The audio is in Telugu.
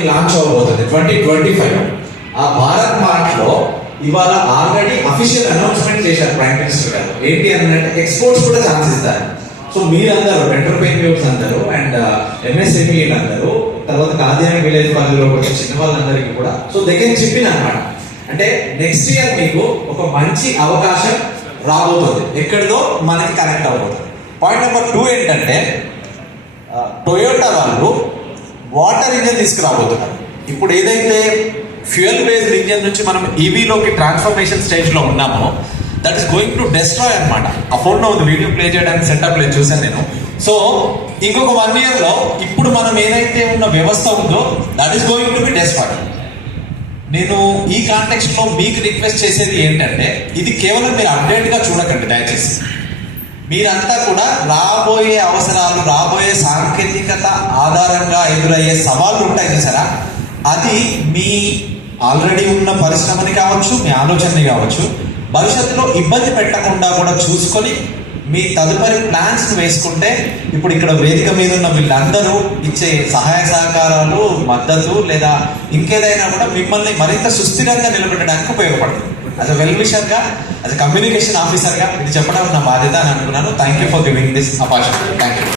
లాంచ్ అవబోతుంది 2025. ఆ భారత్ మార్ట్ లో ఇవాళ ఆల్రెడీ అఫీషియల్ అనౌన్స్మెంట్ చేశారు ప్రైమ్ మినిస్టర్ గారు. ఏంటి అంటే ఎక్స్పోర్ట్స్ కూడా ఛాన్స్ ఇస్తారు. సో మీరందరూ ఎంటర్ప్రెన్యూర్స్ అందరూ అండ్ ఎంఎస్ఎంఈ అందరూ, తర్వాత కాద్యాని విలేజ్ వాళ్ళలో కూడా చిన్న వాళ్ళందరికీ కూడా సో దగ్గర చెప్పిన అనమాట. అంటే నెక్స్ట్ ఇయర్ మీకు ఒక మంచి అవకాశం రాబోతుంది, ఎక్కడిదో మనకి కనెక్ట్ అవబోతుంది. పాయింట్ నెంబర్ 2 ఏంటంటే టొయోటా వాళ్ళు వాటర్ ఇంజన్ తీసుకురాబోతున్నారు. ఇప్పుడు ఏదైతే ఫ్యూయల్ బేస్డ్ ఇంజన్ నుంచి మనం ఈవీలోకి ట్రాన్స్ఫర్మేషన్ స్టేజ్లో ఉన్నామో that is going to destroy అనమాట. ఆ ఫోన్లో ఉంది, వీడియో ప్లే చేయడానికి సెటప్ లేదు, చూసాను నేను. సో ఇంకొక 1 yearలో ఇప్పుడు మనం ఏదైతే ఉన్న వ్యవస్థ ఉందో that is going to be destroy. నేను ఈ కాంటెక్స్ట్లో మీకు రిక్వెస్ట్ చేసేది ఏంటంటే ఇది కేవలం మీరు అప్డేట్గా చూడకండి దయచేసి. మీరంతా కూడా రాబోయే అవసరాలు, రాబోయే సాంకేతికత ఆధారంగా ఎదురయ్యే సవాళ్ళు ఉంటాయి చూసారా, అది మీ ఆల్రెడీ ఉన్న పరిశ్రమని కావచ్చు, మీ ఆలోచనని కావచ్చు, భవిష్యత్తులో ఇబ్బంది పెట్టకుండా కూడా చూసుకొని మీ తదుపరి ప్లాన్స్ వేసుకుంటే ఇప్పుడు ఇక్కడ వేదిక మీద ఉన్న వీళ్ళందరూ ఇచ్చే సహాయ సహకారాలు, మద్దతు లేదా ఇంకేదైనా కూడా మిమ్మల్ని మరింత సుస్థిరంగా నిలబెట్టడానికి ఉపయోగపడుతుంది. యాజ్ అ వెల్ విషర్గా, యాజ్ అ కమ్యూనికేషన్ ఆఫీసర్గా ఇది చెప్పడం నా బాధ్యత అని అనుకున్నాను. Thank you for giving this opportunity. Thank you.